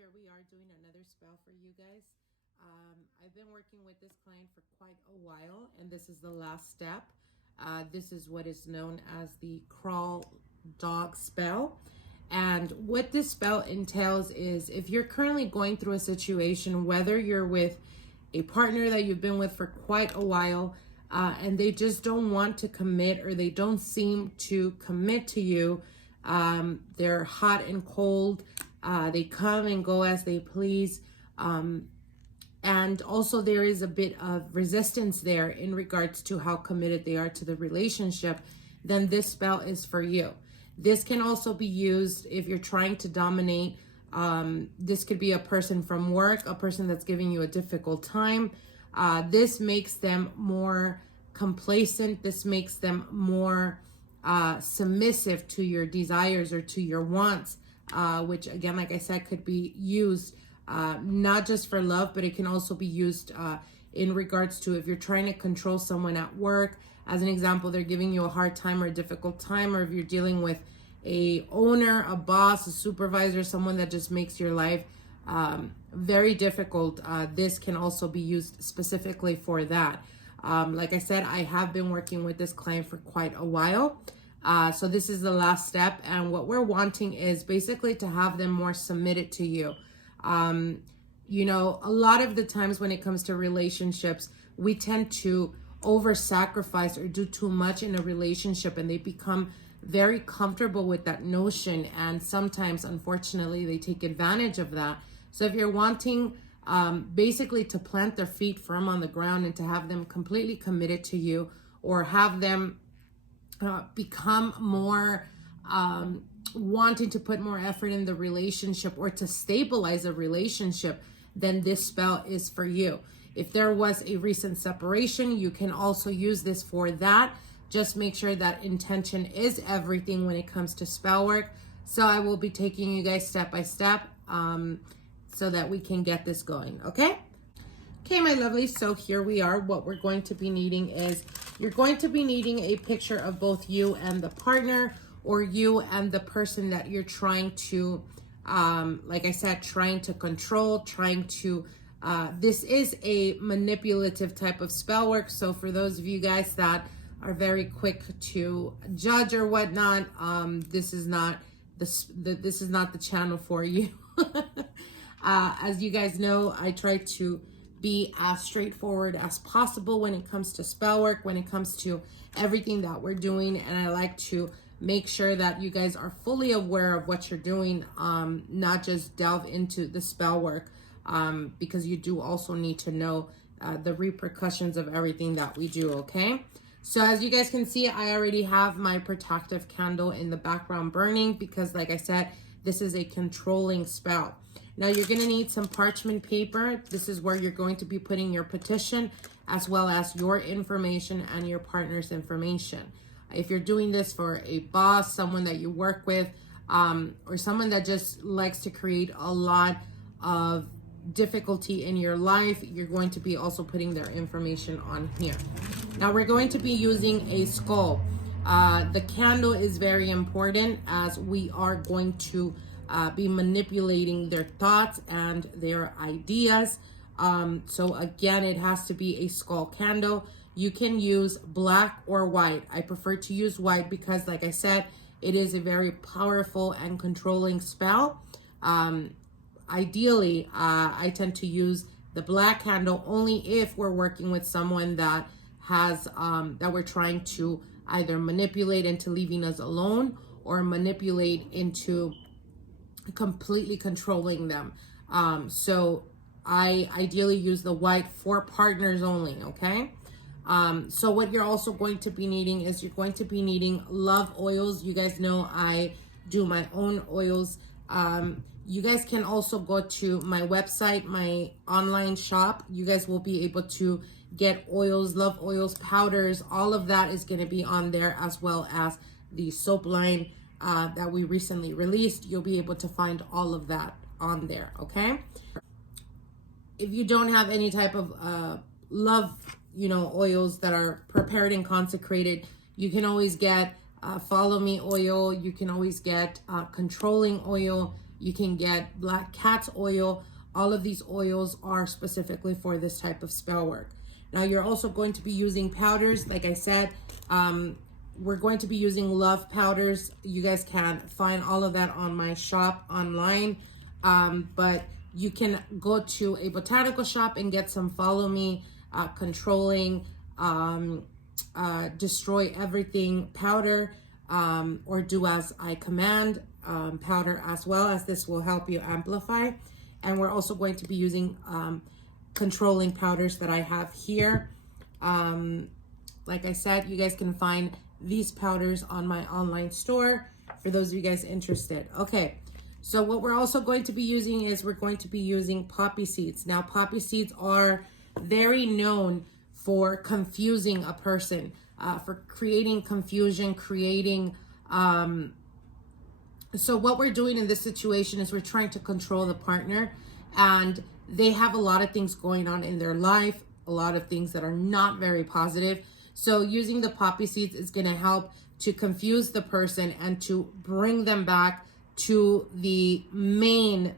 here we are doing another spell for you guys. I've been working with this client for quite a while, and this is the last step. This is what is known as the crawl dog spell. And what this spell entails is if you're currently going through a situation, whether you're with a partner that you've been with for quite a while, and they just don't want to commit, or they don't seem to commit to you, they're hot and cold, they come and go as they please, and also there is a bit of resistance there in regards to how committed they are to the relationship, then this spell is for you. This can also be used if you're trying to dominate. This could be a person from work, a person that's giving you a difficult time. This makes them more complacent. This makes them more submissive to your desires or to your wants, which again, like I said, could be used not just for love, but it can also be used in regards to if you're trying to control someone at work. As an example, they're giving you a hard time or a difficult time, or if you're dealing with a owner, a boss, a supervisor, someone that just makes your life very difficult, this can also be used specifically for that. Like I said, I have been working with this client for quite a while. So this is the last step, and what we're wanting is basically to have them more submitted to you. You know, a lot of the times when it comes to relationships, we tend to over sacrifice or do too much in a relationship, and they become very comfortable with that notion, and sometimes unfortunately they take advantage of that. So if you're wanting basically to plant their feet firm on the ground and to have them completely committed to you, or have them become more wanting to put more effort in the relationship, or to stabilize a relationship, then this spell is for you. If there was a recent separation, you can also use this for that. Just make sure that intention is everything when it comes to spell work. So I will be taking you guys step by step so that we can get this going, okay? Okay, my lovelies, so here we are. What we're going to be needing is, you're going to be needing a picture of both you and the partner, or you and the person that you're trying to, like I said, trying to control, trying to, this is a manipulative type of spell work. So for those of you guys that are very quick to judge or whatnot, this is not this is not the channel for you. As you guys know, I try to be as straightforward as possible when it comes to spell work, when it comes to everything that we're doing, and I like to make sure that you guys are fully aware of what you're doing, not just delve into the spell work, because you do also need to know the repercussions of everything that we do, okay? So as you guys can see, I already have my protective candle in the background burning, because like I said, this is a controlling spell. Now you're going to need some parchment paper. This is where you're going to be putting your petition, as well as your information and your partner's information. If you're doing this for a boss, someone that you work with, or someone that just likes to create a lot of difficulty in your life, you're going to be also putting their information on here. Now we're going to be using a skull. The candle is very important, as we are going to be manipulating their thoughts and their ideas. So again, it has to be a skull candle. You can use black or white. I prefer to use white because, like I said, it is a very powerful and controlling spell. Ideally, I tend to use the black candle only if we're working with someone that has that we're trying to either manipulate into leaving us alone, or manipulate into completely controlling them. So I ideally use the white for partners only, okay? So what you're also going to be needing is, you're going to be needing love oils. You guys know I do my own oils. You guys can also go to my website, my online shop. You guys will be able to get oils, love oils, powders. All of that is going to be on there, as well as the soap line that we recently released. You'll be able to find all of that on there, okay? If you don't have any type of love, oils that are prepared and consecrated, you can always get follow me oil. You can always get controlling oil. You can get black cat's oil. All of these oils are specifically for this type of spell work. Now you're also going to be using powders. Like I said, we're going to be using love powders. You guys can find all of that on my shop online. But you can go to a botanical shop and get some Follow Me, Controlling, Destroy Everything powder, or Do As I Command powder as well, as this will help you amplify. And we're also going to be using controlling powders that I have here. Like I said, you guys can find these powders on my online store for those of you guys interested. Okay, so what we're also going to be using is we're going to be using poppy seeds. Now, poppy seeds are very known for confusing a person, for creating confusion, creating... So what we're doing in this situation is we're trying to control the partner, and they have a lot of things going on in their life, a lot of things that are not very positive. So using the poppy seeds is going to help to confuse the person and to bring them back to the main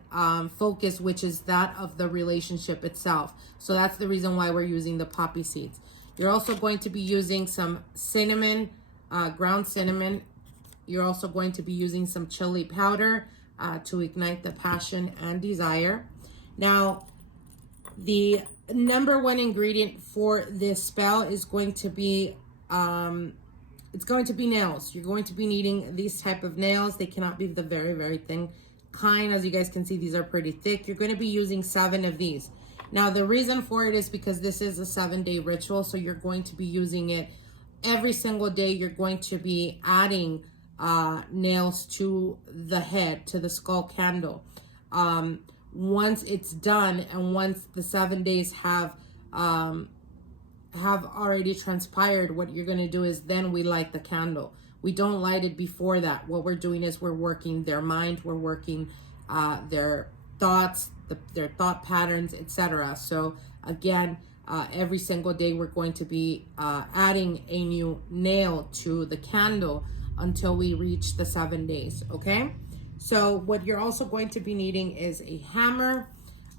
focus, which is that of the relationship itself. So that's the reason why we're using the poppy seeds. You're also going to be using some cinnamon, ground cinnamon. You're also going to be using some chili powder to ignite the passion and desire. Now, the number one ingredient for this spell is going to be, it's going to be nails. You're going to be needing these type of nails. They cannot be the very, very thin kind. As you guys can see, these are pretty thick. You're going to be using 7 of these. Now, the reason for it is because this is a 7-day ritual. So you're going to be using it every single day. You're going to be adding nails to the head, to the skull candle. Once it's done and once the 7 days have already transpired, what you're going to do is then we light the candle. We don't light it before that. What we're doing is we're working their mind, we're working their thoughts, their thought patterns, etc. So again, every single day we're going to be adding a new nail to the candle until we reach the 7 days. Okay, so what you're also going to be needing is a hammer.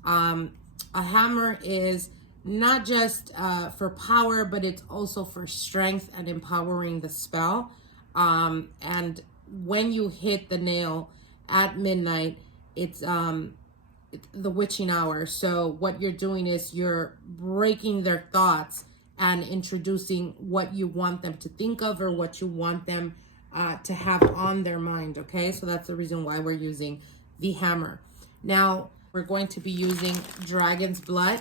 A hammer is not just for power, but it's also for strength and empowering the spell. And when you hit the nail at midnight, it's the witching hour. So what you're doing is you're breaking their thoughts and introducing what you want them to think of or what you want them to have on their mind. Okay, so that's the reason why we're using the hammer. Now we're going to be using dragon's blood.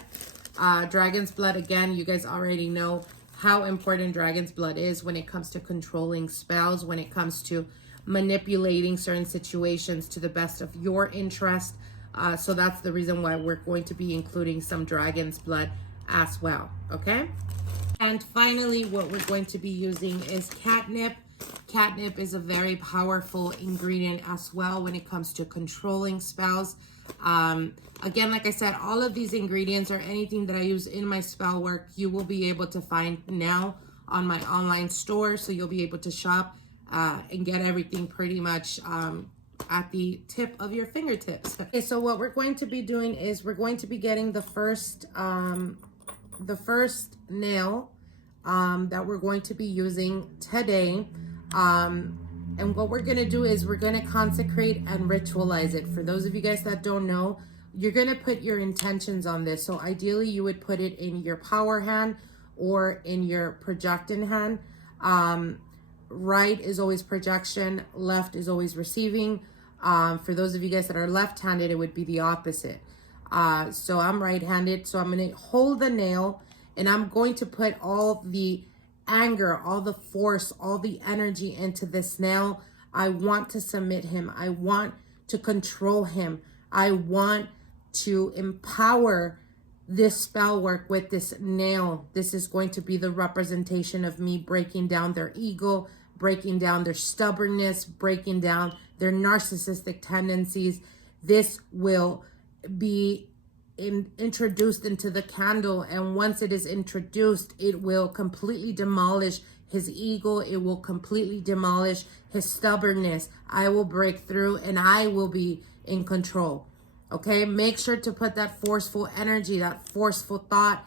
Dragon's blood, again, you guys already know how important dragon's blood is when it comes to controlling spells, when it comes to manipulating certain situations to the best of your interest. So that's the reason why we're going to be including some dragon's blood as well. Okay, and finally what we're going to be using is catnip. Catnip is a very powerful ingredient as well when it comes to controlling spells. Again, like I said, all of these ingredients or anything that I use in my spell work, you will be able to find now on my online store. So you'll be able to shop and get everything pretty much at the tip of your fingertips. Okay, so what we're going to be doing is we're going to be getting the first nail that we're going to be using today. And what we're going to do is we're going to consecrate and ritualize it. For those of you guys that don't know, you're going to put your intentions on this. So ideally you would put it in your power hand or in your projecting hand. Right is always projection, left is always receiving. For those of you guys that are left-handed, it would be the opposite. So I'm right-handed, so I'm going to hold the nail and I'm going to put all the anger, all the force, all the energy into this nail. I want to submit him. I want to control him. I want to empower this spell work with this nail. This is going to be the representation of me breaking down their ego, breaking down their stubbornness, breaking down their narcissistic tendencies. This will be introduced into the candle, and once it is introduced, it will completely demolish his ego. It will completely demolish his stubbornness. I will break through and I will be in control. Okay, make sure to put that forceful energy, that forceful thought,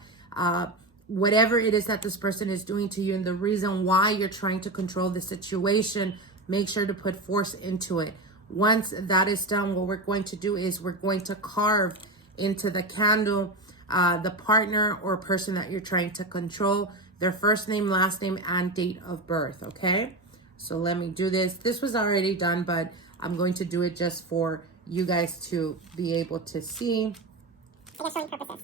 whatever it is that this person is doing to you and the reason why you're trying to control the situation, make sure to put force into it. Once that is done, what we're going to do is we're going to carve into the candle the partner or person that you're trying to control, their first name, last name, and date of birth, okay? So let me do this. This was already done, but I'm going to do it just for you guys to be able to see. For showing purposes.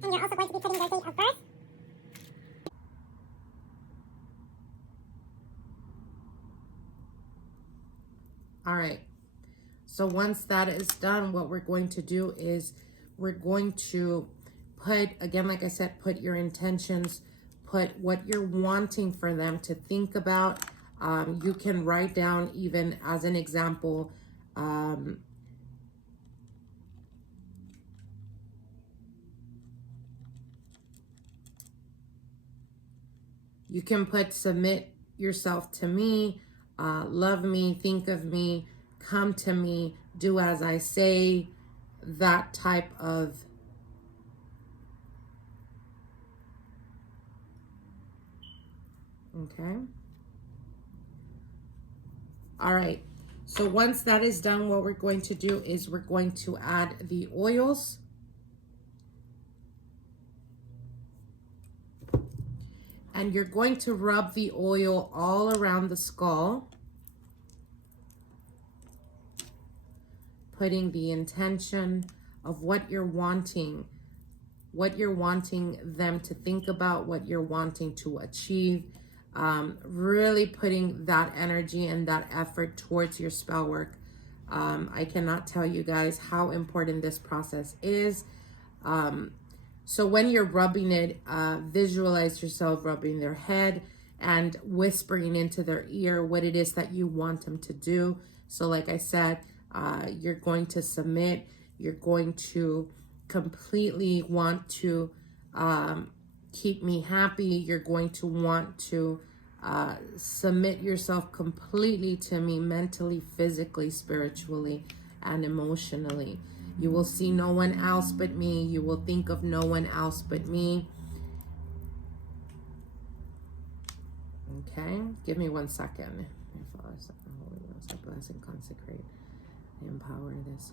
And you're also going to be putting their date of birth. All right. So once that is done, what we're going to do is we're going to put, again, like I said, put your intentions, put what you're wanting for them to think about. You can write down, even as an example, you can put submit yourself to me, love me, think of me, come to me, do as I say, that type of okay. All right. So once that is done, what we're going to do is we're going to add the oils. And you're going to rub the oil all around the skull, putting the intention of what you're wanting them to think about, what you're wanting to achieve, really putting that energy and that effort towards your spell work. I cannot tell you guys how important this process is. So when you're rubbing it, visualize yourself rubbing their head and whispering into their ear what it is that you want them to do. So like I said, you're going to submit. You're going to completely want to keep me happy. You're going to want to submit yourself completely to me mentally, physically, spiritually, and emotionally. You will see no one else but me. You will think of no one else but me. Okay, give me 1 second. Bless and consecrate. Empower this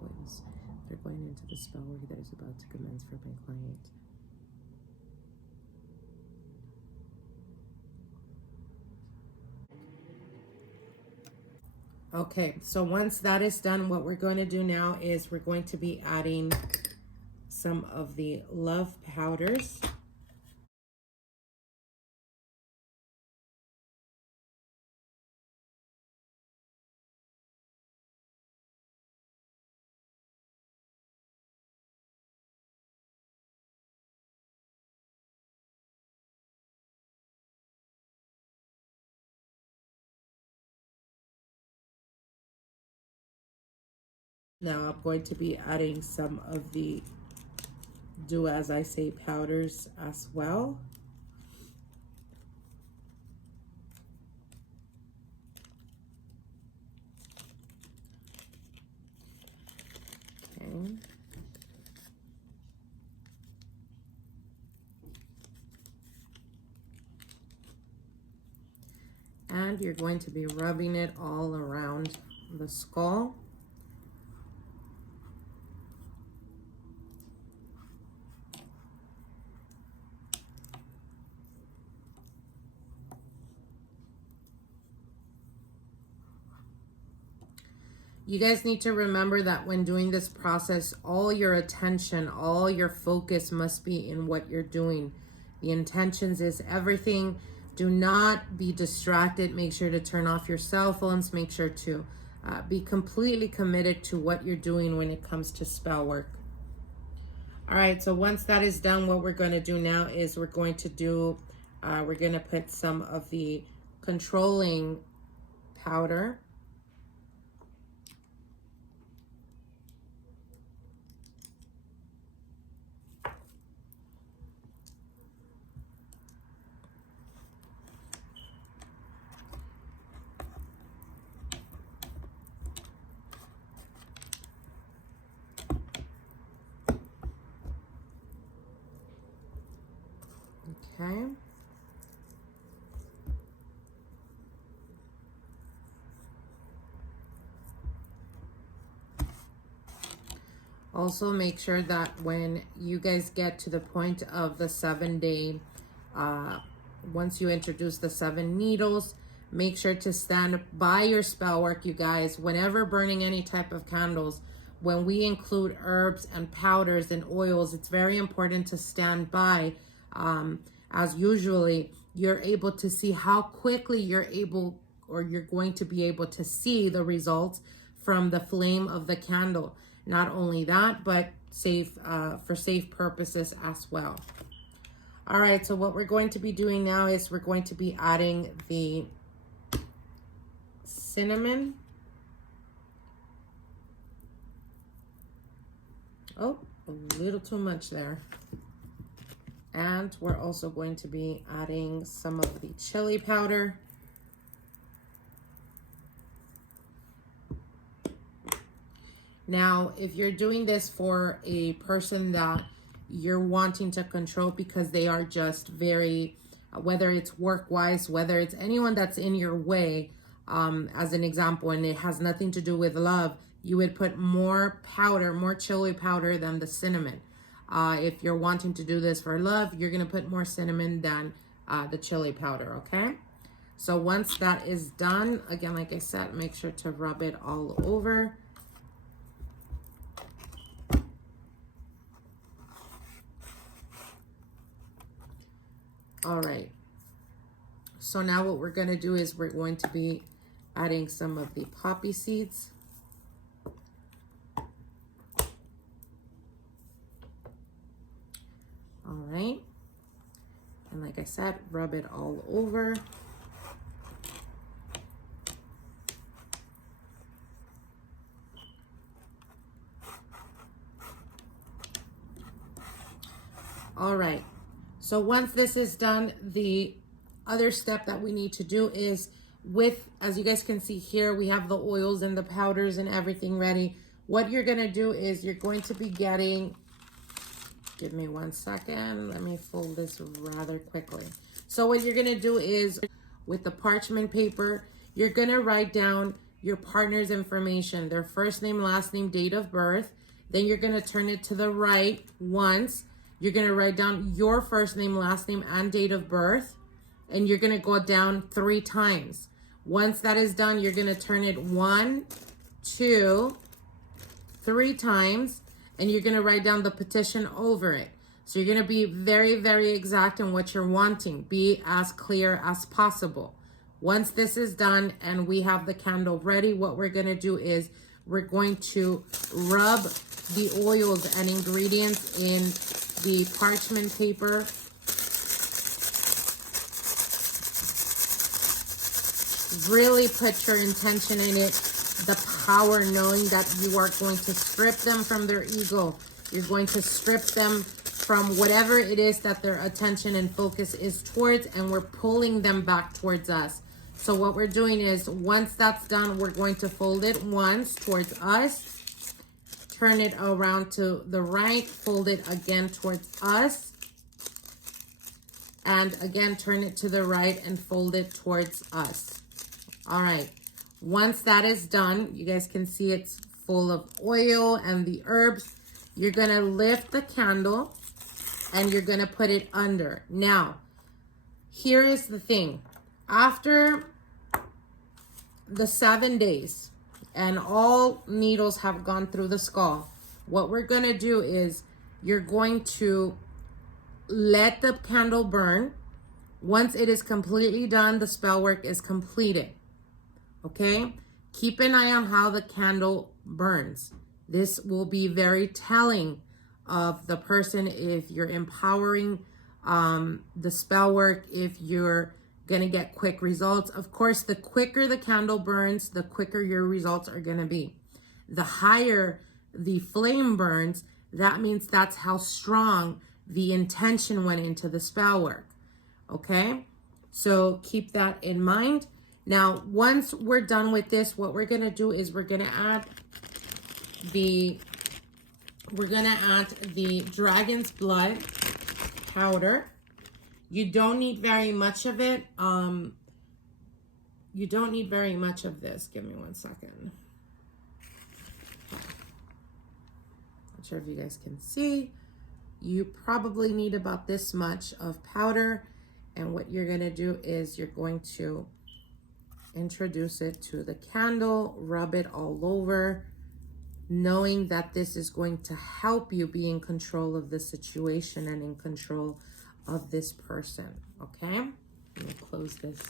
voice. They're going into the spell work that is about to commence for my client. Okay, so once that is done, what we're going to do now is we're going to be adding some of the love powders. Now I'm going to be adding some of the do as I say powders as well. Okay. And you're going to be rubbing it all around the skull. You guys need to remember that when doing this process, all your attention, all your focus must be in what you're doing. The intentions is everything. Do not be distracted. Make sure to turn off your cell phones. Make sure to be completely committed to what you're doing when it comes to spell work. All right, so once that is done, what we're going to do now is we're going to put some of the controlling powder. Okay. Also make sure that when you guys get to the point of the 7-day, once you introduce the 7 needles, make sure to stand by your spell work, you guys. Whenever burning any type of candles, when we include herbs and powders and oils, it's very important to stand by, as usually you're able to see how quickly you're going to be able to see the results from the flame of the candle. Not only that, but for safe purposes as well. All right, so what we're going to be doing now is we're going to be adding the cinnamon. Oh, a little too much there. And we're also going to be adding some of the chili powder. Now, if you're doing this for a person that you're wanting to control because they are just very, whether it's work-wise, whether it's anyone that's in your way, as an example, and it has nothing to do with love, you would put more powder, more chili powder than the cinnamon. If you're wanting to do this for love, you're going to put more cinnamon than the chili powder, okay? So once that is done, again, like I said, make sure to rub it all over. All right. So now what we're going to do is we're going to be adding some of the poppy seeds. All right. And like I said, rub it all over. All right. So once this is done, the other step that we need to do is as you guys can see here, we have the oils and the powders and everything ready. What you're going to do is you're going to be getting, give me 1 second. Let me fold this rather quickly. So what you're going to do is with the parchment paper, you're going to write down your partner's information, their first name, last name, date of birth. Then you're going to turn it to the right once. You're going to write down your first name, last name, and date of birth. And you're going to go down 3 times. Once that is done, you're going to turn it 1, 2, 3 times. And you're going to write down the petition over it. So you're going to be very, very exact in what you're wanting. Be as clear as possible. Once this is done and we have the candle ready, what we're going to do is we're going to rub the oils and ingredients in the parchment paper. Really put your intention in it, the power, knowing that you are going to strip them from their ego. You're going to strip them from whatever it is that their attention and focus is towards, and we're pulling them back towards us. So what we're doing is, once that's done, we're going to fold it once towards us. Turn it around to the right, fold it again towards us, and again turn it to the right and fold it towards us. All right, once that is done, you guys can see it's full of oil and the herbs. You're gonna lift the candle and you're gonna put it under. Now, here is the thing. After the 7 days, and all needles have gone through the skull, what we're going to do is you're going to let the candle burn. Once it is completely done, the spell work is completed. Okay? Keep an eye on how the candle burns. This will be very telling of the person if you're empowering the spell work, if you're going to get quick results. Of course, the quicker the candle burns, the quicker your results are going to be. The higher the flame burns, that means that's how strong the intention went into the spell work. Okay? So keep that in mind. Now, once we're done with this, what we're going to do is we're going to add the dragon's blood powder. You don't need very much of it. You don't need very much of this. Give me 1 second. Not sure if you guys can see. You probably need about this much of powder. And what you're going to do is you're going to introduce it to the candle, rub it all over, knowing that this is going to help you be in control of the situation and in control of this person. Okay? I'm going to close this.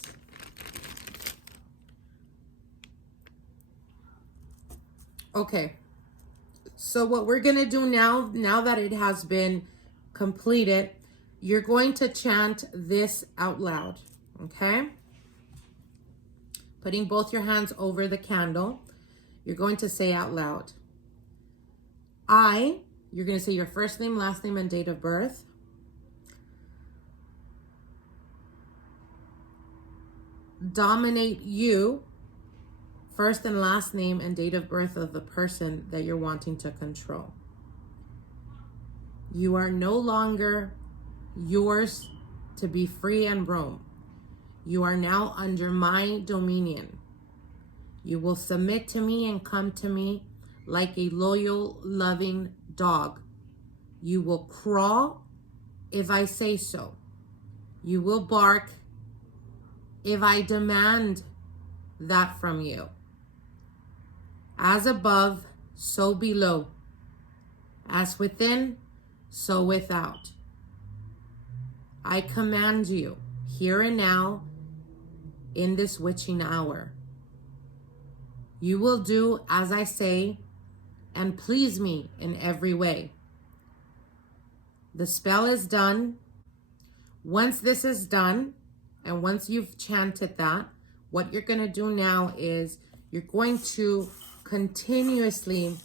Okay. So what we're going to do now that it has been completed, you're going to chant this out loud. Okay? Putting both your hands over the candle, you're going to say out loud, you're going to say your first name, last name, and date of birth. Dominate you, first and last name and date of birth of the person that you're wanting to control. You are no longer yours to be free and roam. You are now under my dominion. You will submit to me and come to me like a loyal, loving dog. You will crawl if I say so. You will bark if I demand that from you. As above, so below. As within, so without. I command you, here and now, in this witching hour. You will do as I say and please me in every way. The spell is done. Once this is done, and once you've chanted that, what you're going to do now is you're going to continuously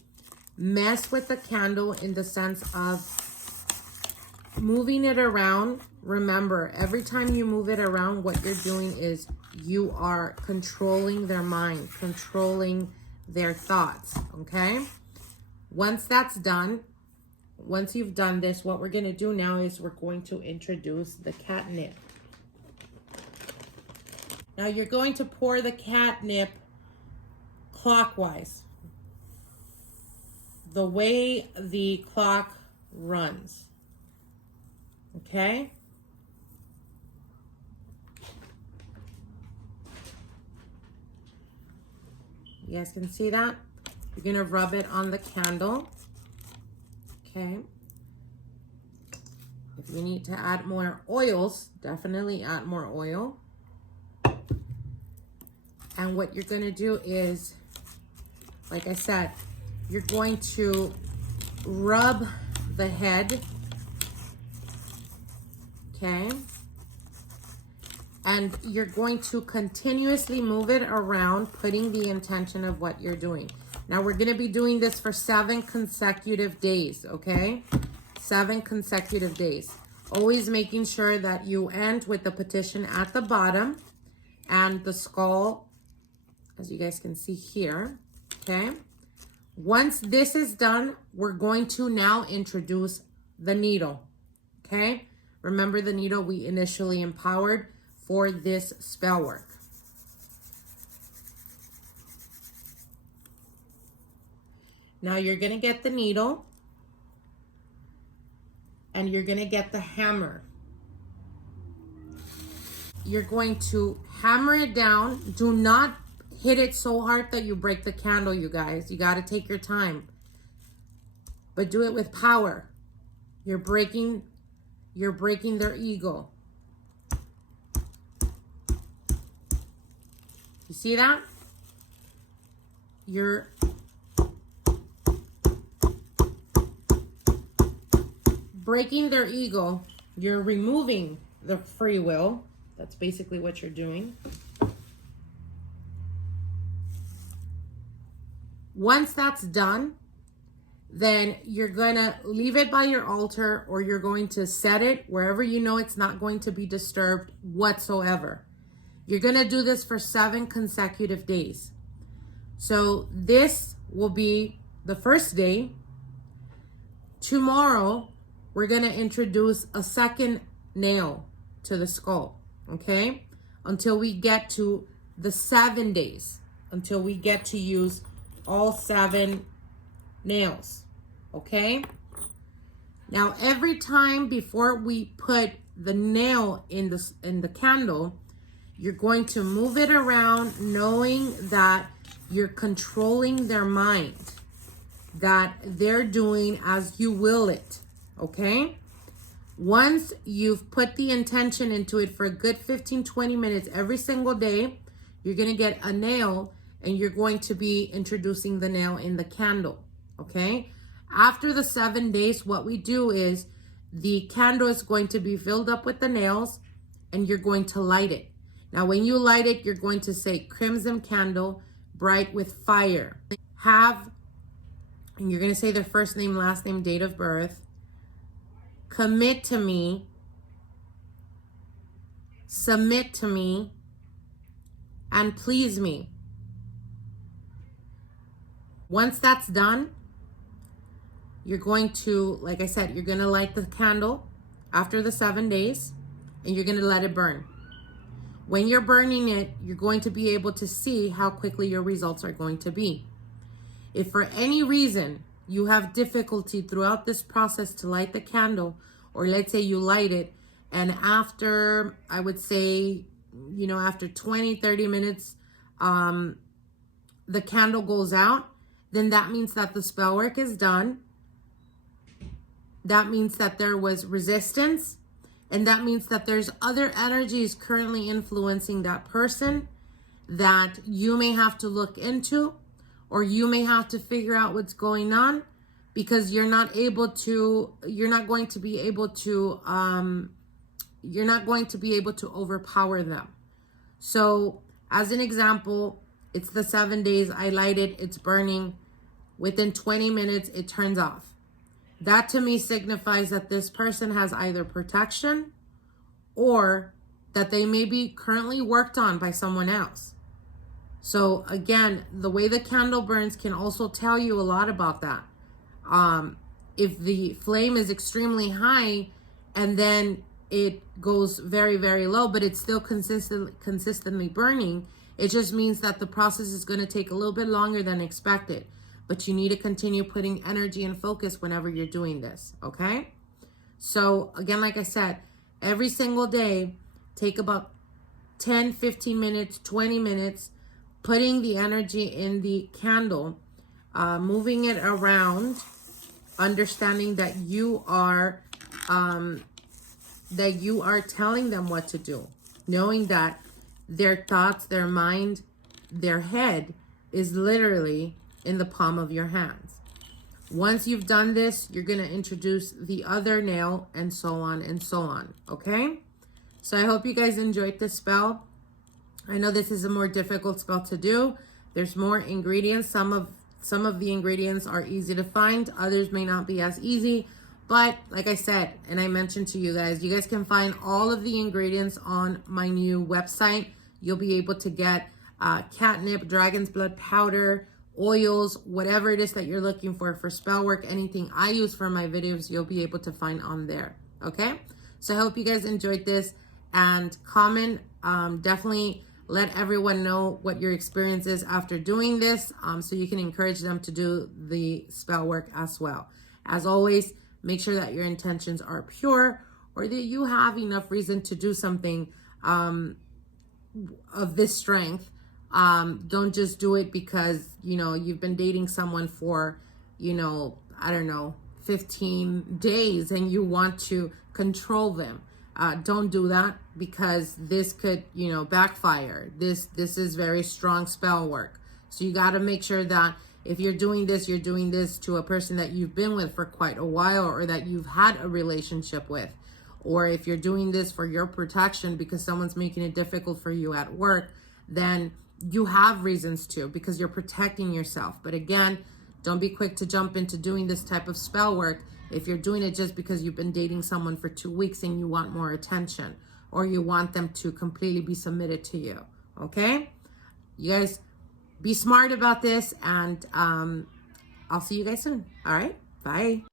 mess with the candle in the sense of moving it around. Remember, every time you move it around, what you're doing is you are controlling their mind, controlling their thoughts, okay? Once that's done, once you've done this, what we're going to do now is we're going to introduce the catnip. Now you're going to pour the catnip clockwise, the way the clock runs, okay? You guys can see that? You're going to rub it on the candle. Okay. If you need to add more oils, definitely add more oil. And what you're going to do is, like I said, you're going to rub the head. Okay. And you're going to continuously move it around, putting the intention of what you're doing. Now, we're going to be doing this for 7 consecutive days, okay? 7 consecutive days. Always making sure that you end with the petition at the bottom and the skull, as you guys can see here, okay? Once this is done, we're going to now introduce the needle, okay? Remember the needle we initially empowered for this spell work. Now you're going to get the needle and you're going to get the hammer. You're going to hammer it down. Do not hit it so hard that you break the candle, you guys. You got to take your time. But do it with power. You're breaking their ego. You see that? You're breaking their ego. You're removing the free will. That's basically what you're doing. Once that's done, then you're going to leave it by your altar, or you're going to set it wherever you know it's not going to be disturbed whatsoever. You're going to do this for 7 consecutive days. So this will be the first day. Tomorrow, we're going to introduce a second nail to the skull, okay? Until we get to the 7 days, until we get to use all 7 nails, okay? Now, every time before we put the nail in the candle, you're going to move it around, knowing that you're controlling their mind, that they're doing as you will it, okay? Once you've put the intention into it for a good 15-20 minutes every single day, you're going to get a nail, and you're going to be introducing the nail in the candle, okay? After the 7 days, what we do is the candle is going to be filled up with the nails, and you're going to light it. Now, when you light it, you're going to say, crimson candle, bright with fire. And you're going to say their first name, last name, date of birth. Commit to me. Submit to me. And please me. Once that's done, you're going to, like I said, you're going to light the candle after the 7 days, and you're going to let it burn. When you're burning it, you're going to be able to see how quickly your results are going to be. If for any reason you have difficulty throughout this process to light the candle, or let's say you light it, and after, I would say, after 20, 30 minutes, the candle goes out, then that means that the spell work is done. That means that there was resistance, and that means that there's other energies currently influencing that person that you may have to look into, or you may have to figure out what's going on, because you're not going to be able to overpower them. So as an example, it's the 7 days, I light it, it's burning. Within 20 minutes, it turns off. That to me signifies that this person has either protection, or that they may be currently worked on by someone else. So again, the way the candle burns can also tell you a lot about that. If the flame is extremely high and then it goes very, very low, but it's still consistently burning, it just means that the process is going to take a little bit longer than expected. But you need to continue putting energy and focus whenever you're doing this, okay? So again, like I said, every single day, take about 10, 15 minutes, 20 minutes, putting the energy in the candle, moving it around, understanding that you are telling them what to do, knowing that their thoughts, their mind, their head is literally in the palm of your hands. Once you've done this, you're going to introduce the other nail, and so on and so on, okay? So I hope you guys enjoyed this spell. I know this is a more difficult spell to do. There's more ingredients. Some of the ingredients are easy to find. Others may not be as easy. But like I said, and I mentioned to you guys can find all of the ingredients on my new website. You'll be able to get catnip, dragon's blood powder, oils, whatever it is that you're looking for spell work, anything I use for my videos, you'll be able to find on there. Okay, so I hope you guys enjoyed this, and comment, definitely let everyone know what your experience is after doing this, so you can encourage them to do the spell work as well. As always, make sure that your intentions are pure, or that you have enough reason to do something of this strength. Don't just do it because, you've been dating someone for, I don't know, 15 days and you want to control them. Don't do that, because this could, backfire. This is very strong spell work. So you got to make sure that if you're doing this to a person that you've been with for quite a while, or that you've had a relationship with, or if you're doing this for your protection because someone's making it difficult for you at work, then you have reasons to, because you're protecting yourself. But again, don't be quick to jump into doing this type of spell work if you're doing it just because you've been dating someone for 2 weeks and you want more attention, or you want them to completely be submitted to you. Okay? You guys be smart about this, and I'll see you guys soon. All right? Bye.